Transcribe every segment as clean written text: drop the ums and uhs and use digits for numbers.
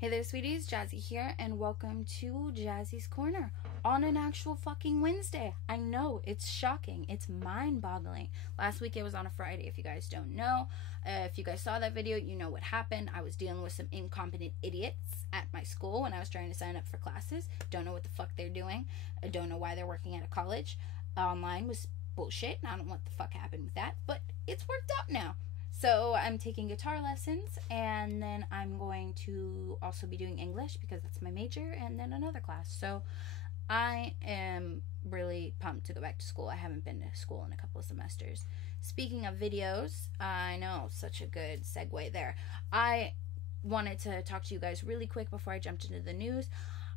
Hey there, sweeties. Jazzie here, and welcome to Jazzie's Corner on an actual fucking Wednesday. I know, it's shocking. It's mind-boggling. Last week it was on a Friday, if you guys don't know. If you guys saw that video, you know what happened. I was dealing with some incompetent idiots at my school when I was trying to sign up for classes. Don't know what the fuck they're doing. I don't know why they're working at a college. Online was bullshit, and I don't know what the fuck happened with that, but it's worked out now. So I'm taking guitar lessons, and then I'm going to also be doing English because that's my major, and then another class. So I am really pumped to go back to school. I haven't been to school in a couple of semesters. Speaking of videos, I know, such a good segue there. I wanted to talk to you guys really quick before I jumped into the news.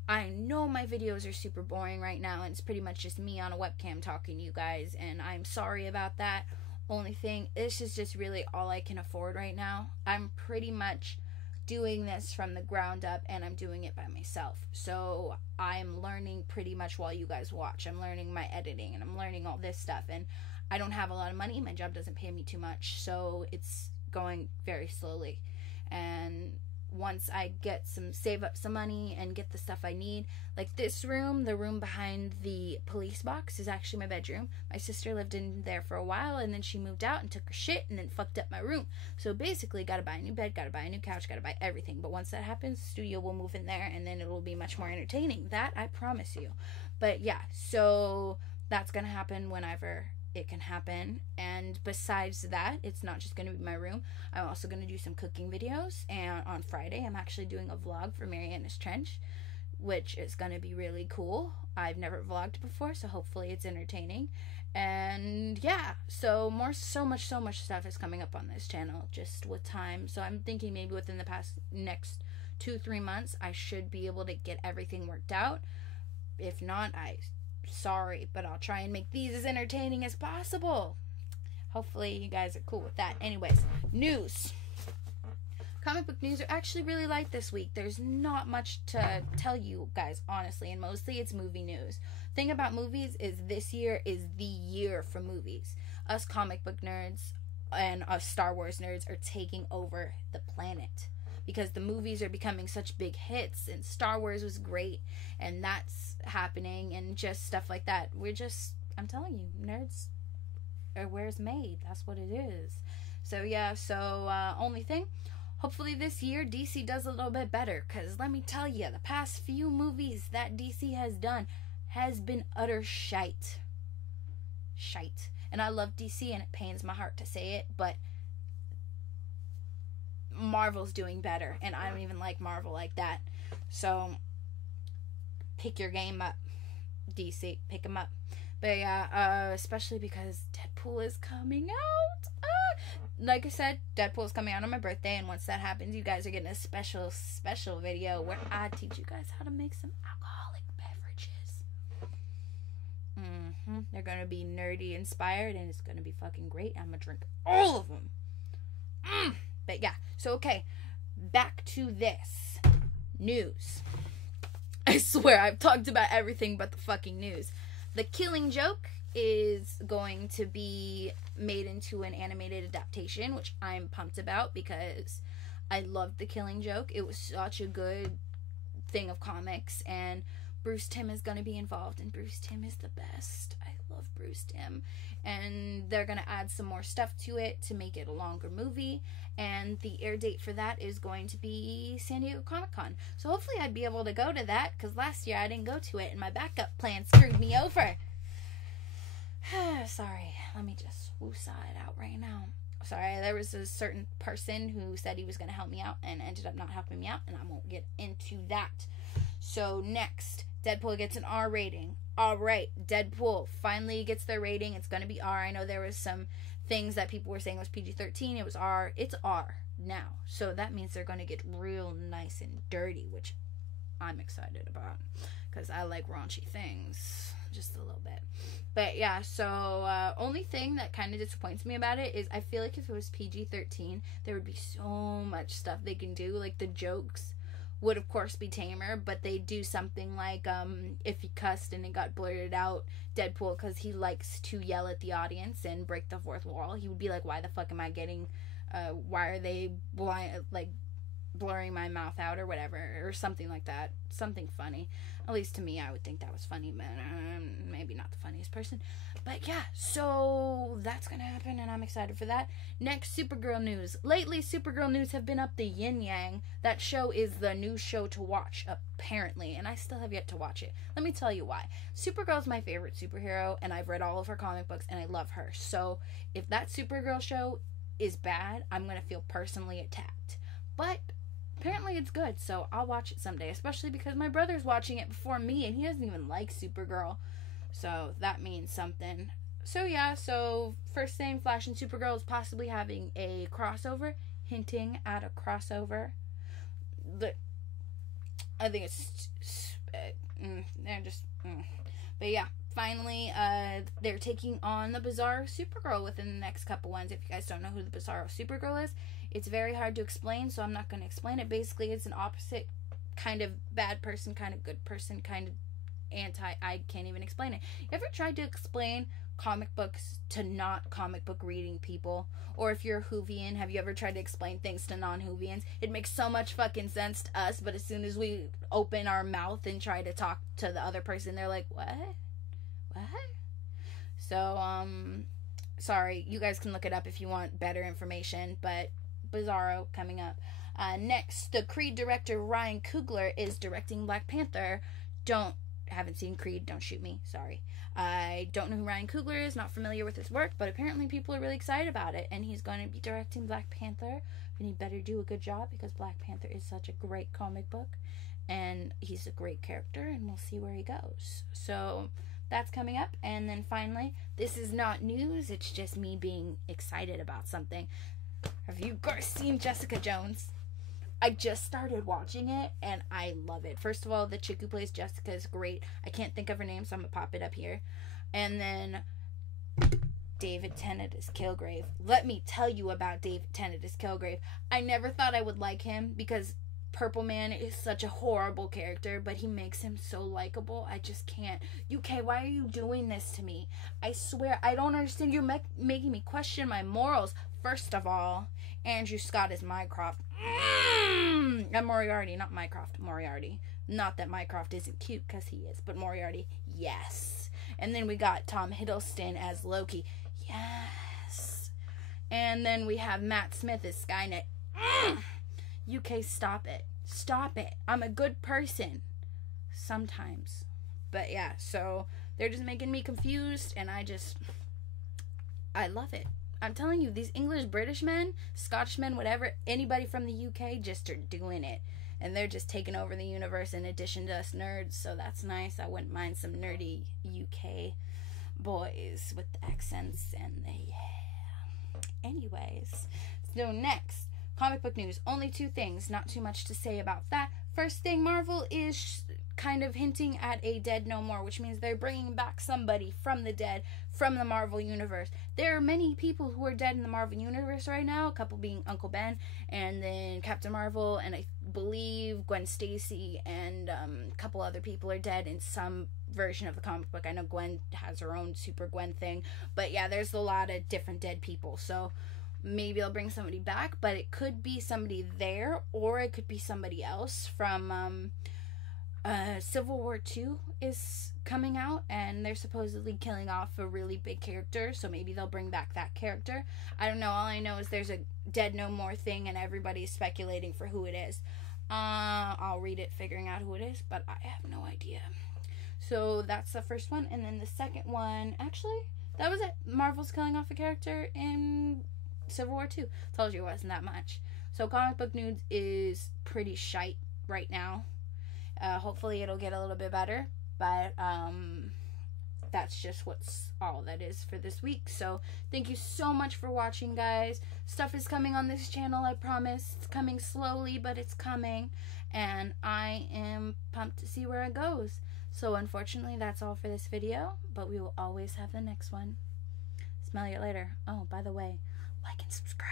I know my videos are super boring right now, and it's pretty much just me on a webcam talking to you guys, and I'm sorry about that. Only thing, this is just really all I can afford right now. I'm pretty much doing this from the ground up, and I'm doing it by myself. So I'm learning pretty much while you guys watch. I'm learning my editing, and I'm learning all this stuff, and I don't have a lot of money. My job doesn't pay me too much, so it's going very slowly. And once I save up some money and get the stuff I need, like this room, the room behind the police box is actually my bedroom. My sister lived in there for a while, and then she moved out and took her shit and then fucked up my room. So basically, gotta buy a new bed, gotta buy a new couch, gotta buy everything. But once that happens, the studio will move in there, and then it will be much more entertaining. That I promise you. But yeah, so that's gonna happen whenever it can happen. And besides that, it's not just going to be my room. I'm also going to do some cooking videos, and on Friday I'm actually doing a vlog for Mariana's Trench, which is going to be really cool. I've never vlogged before, so hopefully it's entertaining. And yeah, so much stuff is coming up on this channel just with time. So I'm thinking maybe within the next 2-3 months I should be able to get everything worked out. If not, sorry, but I'll try and make these as entertaining as possible. Hopefully you guys are cool with that. Anyways, news. Comic book news are actually really light this week. There's not much to tell you guys, honestly, and mostly it's movie news. Thing about movies is this year is the year for movies. Us comic book nerds and us Star Wars nerds are taking over the planet, because the movies are becoming such big hits, and Star Wars was great, and that's happening, and just stuff like that. I'm telling you, nerds are where it's made. That's what it is. So yeah, only thing, hopefully this year DC does a little bit better, because let me tell you, the past few movies that DC has done has been utter shite. And I love DC, and it pains my heart to say it, but Marvel's doing better, and I don't even like Marvel like that. So pick your game up, DC, pick them up. But yeah, especially because Deadpool is coming out. Like I said, Deadpool is coming out on my birthday, and once that happens, you guys are getting a special video where I teach you guys how to make some alcoholic beverages. They're gonna be nerdy inspired, and it's gonna be fucking great. I'm gonna drink all of them. But yeah, so okay, back to this news. I swear I've talked about everything but the fucking news. The Killing Joke is going to be made into an animated adaptation, which I'm pumped about because I loved The Killing Joke. It was such a good thing of comics, and Bruce Timm is going to be involved, and Bruce Timm is the best. I love Bruce Timm. And they're going to add some more stuff to it to make it a longer movie, and the air date for that is going to be San Diego Comic-Con. So hopefully I'd be able to go to that, because last year I didn't go to it, and my backup plan screwed me over. Sorry, let me just woosah it out right now. Sorry, there was a certain person who said he was going to help me out and ended up not helping me out, and I won't get into that. So next, Deadpool gets an R rating. Alright, Deadpool finally gets their rating. It's going to be R. I know there was some things that people were saying was PG-13. It was R. It's R now. So that means they're going to get real nice and dirty, which I'm excited about, because I like raunchy things just a little bit. But yeah, so only thing that kind of disappoints me about it is I feel like if it was PG-13, there would be so much stuff they can do. Like, the jokes would of course be tamer, but they do something like if he cussed and it got blurted out, Deadpool, because he likes to yell at the audience and break the fourth wall, he would be like, why the fuck am I getting why are they blurring my mouth out or whatever, or something like that. Something funny. At least to me, I would think that was funny, but maybe not the funniest person. But yeah, so that's gonna happen, and I'm excited for that. Next, Supergirl news. Lately, Supergirl news have been up the yin yang. That show is the new show to watch, apparently, and I still have yet to watch it. Let me tell you why. Supergirl's my favorite superhero, and I've read all of her comic books, and I love her. So if that Supergirl show is bad, I'm gonna feel personally attacked. But apparently it's good, so I'll watch it someday, especially because my brother's watching it before me, and he doesn't even like Supergirl. So that means something. So yeah, so first thing, Flash and Supergirl is possibly having a crossover, hinting at a crossover. I think it's but yeah, finally they're taking on the Bizarro Supergirl within the next couple ones. If you guys don't know who the Bizarro Supergirl is, it's very hard to explain, so I'm not going to explain it. Basically, it's an opposite kind of bad person, kind of good person, kind of I can't even explain it. You ever tried to explain comic books to not comic book reading people? Or if you're a Whovian, have you ever tried to explain things to non-Whovians? It makes so much fucking sense to us, but as soon as we open our mouth and try to talk to the other person, they're like, what? So, sorry, you guys can look it up if you want better information, but Bizarro coming up. Next, the Creed director Ryan Coogler is directing Black Panther. Haven't seen Creed, don't shoot me, sorry. I don't know who Ryan Coogler is, not familiar with his work, but apparently people are really excited about it, and he's going to be directing Black Panther, and he better do a good job, because Black Panther is such a great comic book, and he's a great character, and we'll see where he goes. So that's coming up. And then finally, this is not news, it's just me being excited about something. Have you guys seen Jessica Jones? I just started watching it, and I love it. First of all, the chick who plays Jessica is great. I can't think of her name, so I'm going to pop it up here. And then David Tennant as Kilgrave. Let me tell you about David Tennant as Kilgrave. I never thought I would like him, because Purple Man is such a horrible character, but he makes him so likable. I just can't. UK, why are you doing this to me? I swear, I don't understand. You're making me question my morals. First of all, Andrew Scott is Mycroft. I'm Moriarty, not Mycroft. Moriarty. Not that Mycroft isn't cute, because he is, but Moriarty, yes. And then we got Tom Hiddleston as Loki. Yes. And then we have Matt Smith as Skynet. UK, stop it. Stop it. I'm a good person. Sometimes. But yeah, so they're just making me confused, and I love it. I'm telling you, these English, British men, Scottish men, whatever, anybody from the UK just are doing it. And they're just taking over the universe in addition to us nerds, so that's nice. I wouldn't mind some nerdy UK boys with the accents and the yeah. Anyways, so next, comic book news. Only two things, not too much to say about that. First thing, Marvel is kind of hinting at a Dead No More, which means they're bringing back somebody from the dead from the Marvel Universe. There are many people who are dead in the Marvel Universe right now, a couple being Uncle Ben, and then Captain Marvel, and I believe Gwen Stacy, and a couple other people are dead in some version of the comic book. I know Gwen has her own Super Gwen thing, but yeah, there's a lot of different dead people, so maybe I'll bring somebody back, but it could be somebody there, or it could be somebody else from Civil War 2 is coming out, and they're supposedly killing off a really big character, so maybe they'll bring back that character. I don't know. All I know is there's a Dead No More thing, and everybody's speculating for who it is. I'll read it figuring out who it is, but I have no idea. So that's the first one, and then the second one, actually, that was it. Marvel's killing off a character in Civil War 2. Told you it wasn't that much. So comic book news is pretty shite right now. Hopefully it'll get a little bit better, but that's just all that is for this week. So thank you so much for watching, guys. Stuff is coming on this channel, I promise. It's coming slowly, but it's coming, and I am pumped to see where it goes. So unfortunately, that's all for this video, but we will always have the next one. Smell you later. Oh, by the way, like and subscribe.